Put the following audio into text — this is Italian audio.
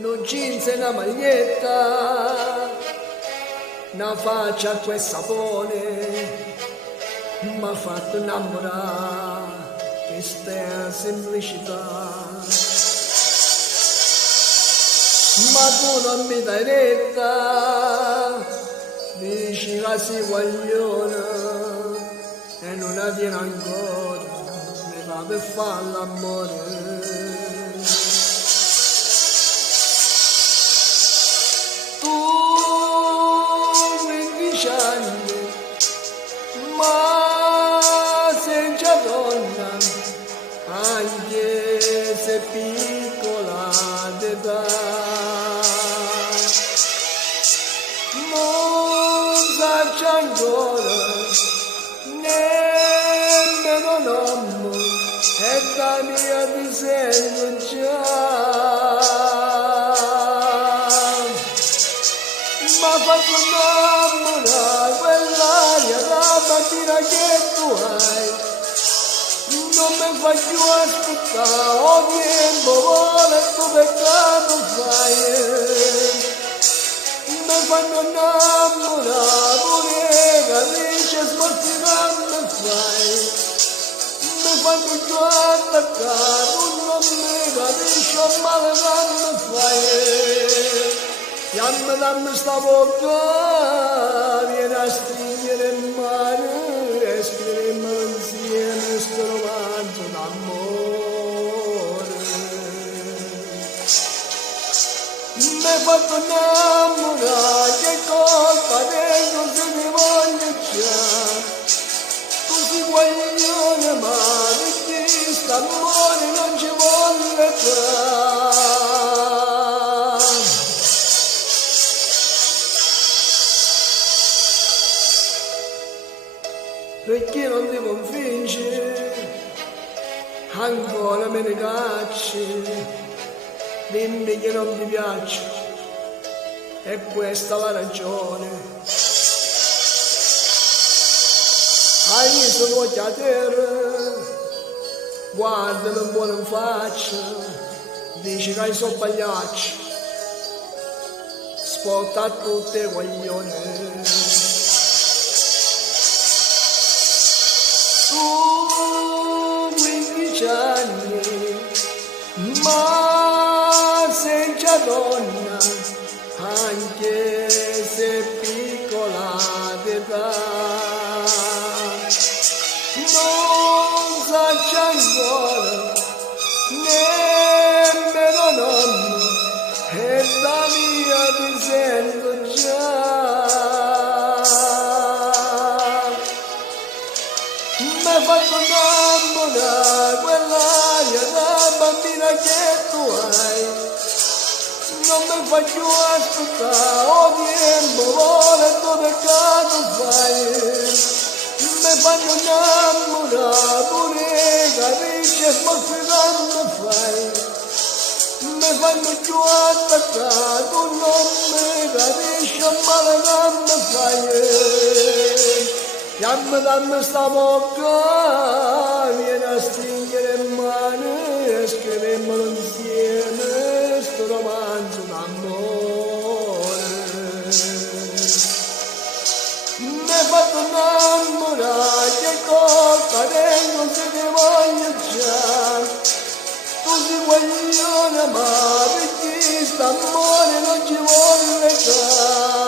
non jeans e una maglietta, una faccia a quel sapone, mi ha fatto innamorare questa semplicità. Ma tu non mi dai retta, dici che si guagliona e non la tiene ancora, mi va per fare l'amore. Tu 15 anni, ma sei già donna, anche se piccola d'età. Non sai ancora nemmeno nome e da mia disegno già. Ma fatto innamorare quell'aria la mattina che tu hai, non mi fai più aspettare, oh tempo vuole tu peccato fai. Mi fanno innamorare pure capisce smorzicando fai. Mi fanno giù attaccare, tu non mi capisci male quando fai. Dammi sta bocca, vieni a stringere in mano e scriveremo insieme sto romanzo d'amore. Mi hai fatto innamorare, che colpa tengo se mi voglio già. Tu sei guaglione ma perché st'amore non ci vuole più. Perché non ti convinci, ancora me ne cacci, dimmi che non ti piace, e questa è la ragione. Hai messo gli occhi a terra, guardami un po' in faccia, dici che hai sbagliato, spotta a tutte le coglione. Tu 15 anni, ma sei già donna, anche se piccola d'età. Non sai ancora nemmeno nome e da mia ti sento già. Mi hai fatto innamorare quell'aria da bambina che tu hai, non mi fai più aspettare, oh tempo vuole tuo peccato fai. Mi fanno innamorare pure capisce smorzicando fai. Mi fanno giù attaccare, tu non mi capisci male quando fai. Dammi sta bocca, vieni a stringere in mano e scriviamolo insieme sto romanzo d'amore. Mi hai fatto innamorare, che colpa tengo se ti voglio già. Tu sei guaglione ma perché st'amore non ci vuole più.